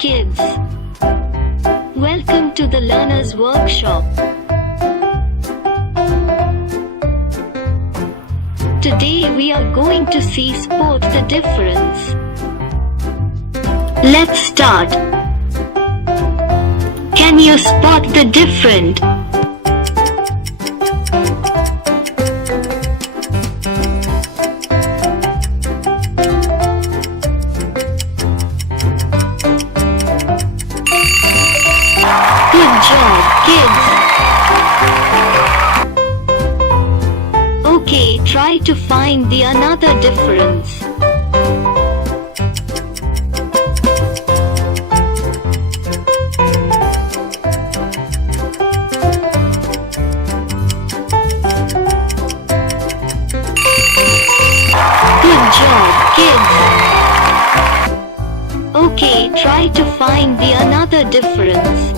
kids. Welcome to the Learner's Workshop. Today we are going to see spot the difference. Let's start. Can you spot the difference? Good job, kids. Okay, try to find the another difference. Good job, kids. Okay, try to find the another difference.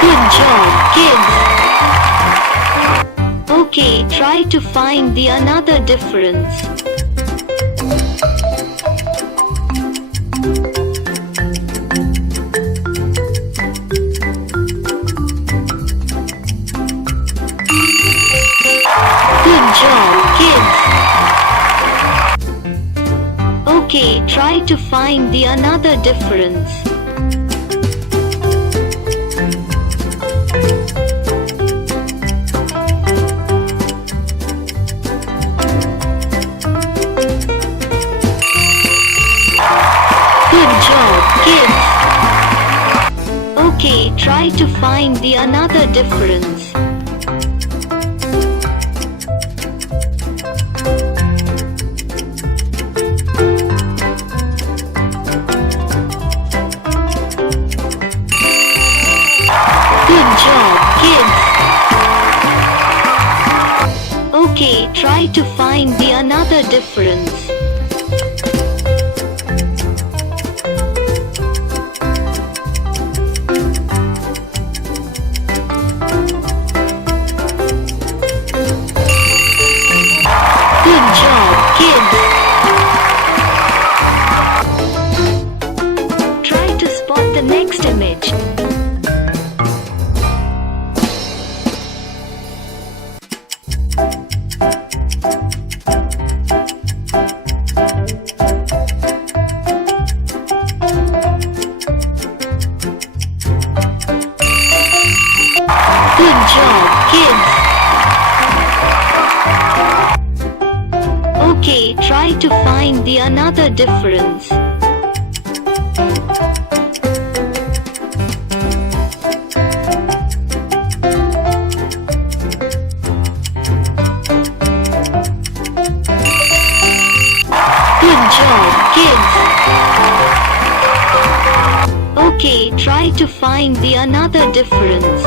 Good job, kids. Okay, try to find the another difference. Good job, kids. Okay, try to find the another difference. Good job, kids. Okay, try to find the another difference. Good job, kids. Okay, try to find the another difference. Good job, kids. Try to spot the next image. Good job, kids. Okay, try to find the another difference. Good job, kids. Okay, try to find the another difference.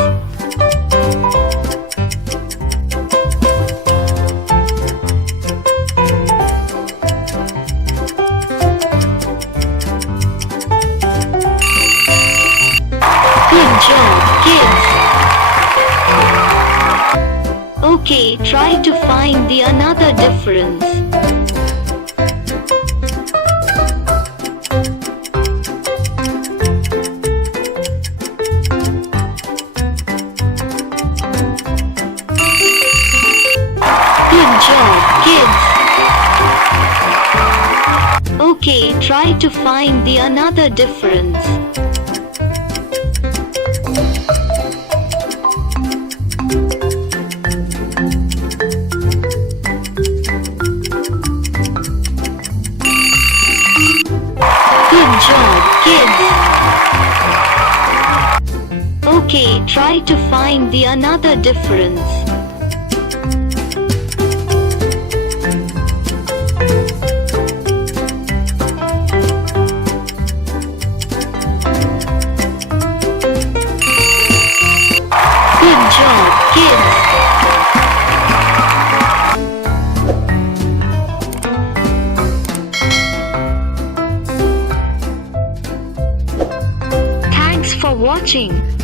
Good job, kids. Okay, try to find the another difference. Good job, kids. Okay, try to find the another difference. Good job, kids. Okay, try to find the another difference. Good job, kids. for watching.